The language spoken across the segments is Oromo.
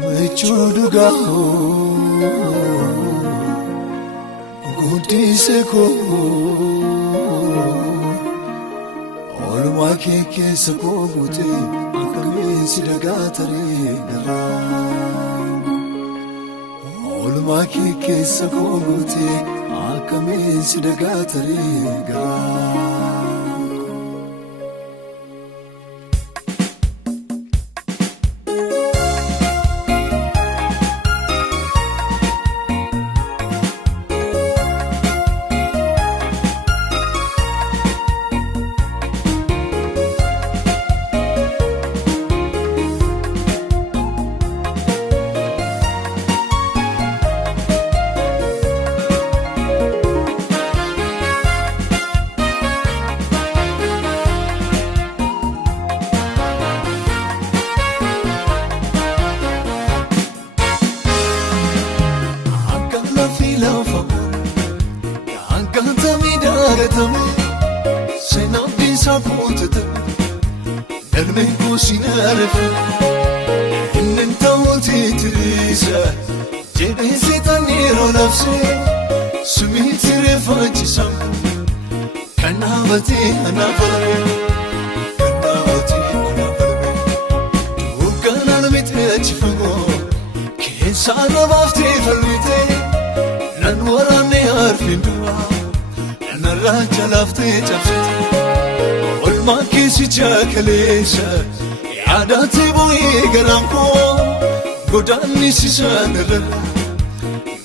Mechuduga Gudiseko Olma keke sako gute akame sidagatare gara Olma keke sako gute akame sidagatare gara Senabisa kutata Elme kusinaref Innentawti trisa Jede sitaniro nafse Sumitire fajisam Kanavati anafalme Kanavati anafalme Tukanal mite chifago Kesa navafti falmite Nanwarane arfindua Narracha lafte chapsite Olma kisi chakalesha Yaadati boye garamko Godani sisanara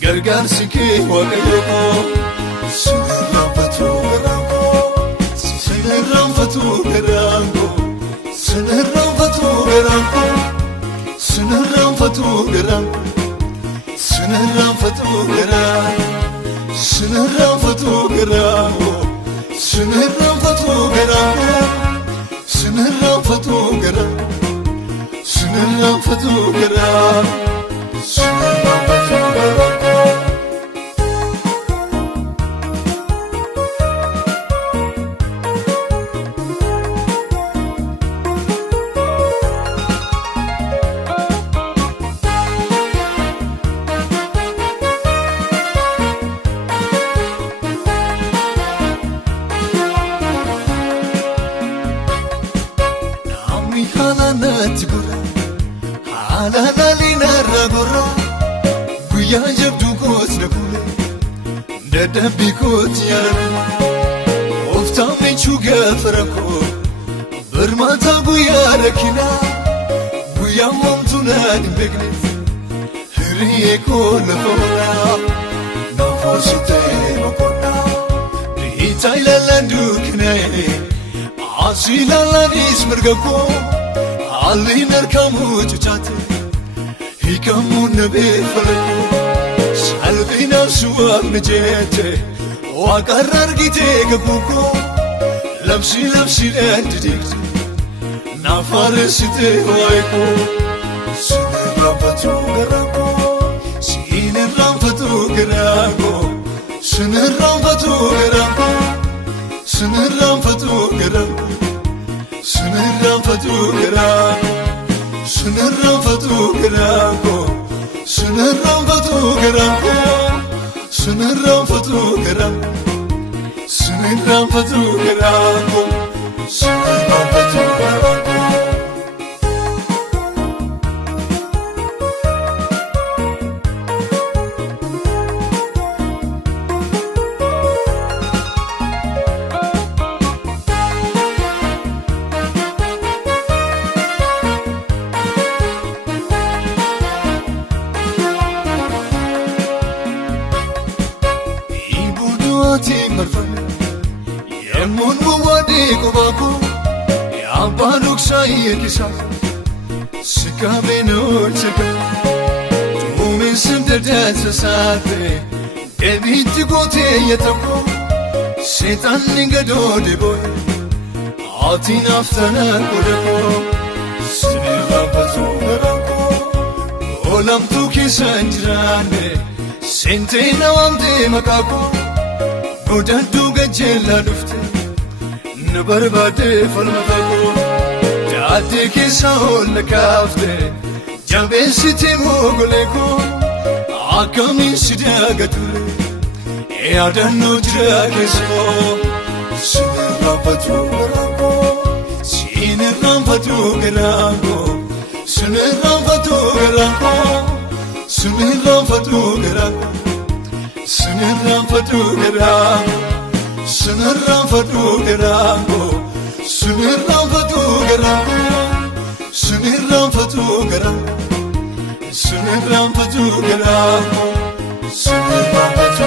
Gargar sike wakayoko Sinaramfatu garanko Sinaramfatu garanko Sinaramfatu garanko Sinaramfatu garanko Sinaramfatu garanko Sinaramfatu garanko Sinaramfatu garanko Sinaramfatu garanko Sinaramfatu garanko Sinaramfatu garanko Halalina ragora Guya jabdu kot nakule Dadabi kot yaran Ofta mechuga farako Bermata guya rakina Guya mamtuna dimbegnet Hiriye ko nafora Nafosite makona Rita ilalandu kinae Asila ladis mergako Ali narkamu chuchate Hikamu nabe falako Salvi nafsu amnijete Wakarar gite kabuko Lapsi lapsi endidikte Nafaresite waiko Sinaramfatu garanko Sinaramfatu garanko Sinaramfatu garanko Sinaramfatu garanko Sinaramfatu garanko Sinaramfatu garanko Sinaramfatu garanko Sinaramfatu garanko Sinaramfatu garanko Sinaramfatu garanko Yemun wadi kubako Yabaluk sayekisa Sikabe no chika Tume simdedet sasate Ebiti gote yetako Setan ningado deboy Atin aftana kodako Sinaramfatu garanko Olam tuki sanjrane Sente nawamde makako Godaddu gajela dufte نبربادي فالمتاكو جاتي كيساول لكافته جابيستي موغليكو عاكمي سداغتولي يا دنو جراكسو سنرامفتو غرانكو سنرامفتو غرانكو سنرامفتو غرانكو سنرامفتو غرانكو سنرامفتو غرانكو سنرامفتو غرانكو سنرامفتو غرانكو سنرامفتو غرانكو سنرامفتو غرانكو سنرامفتو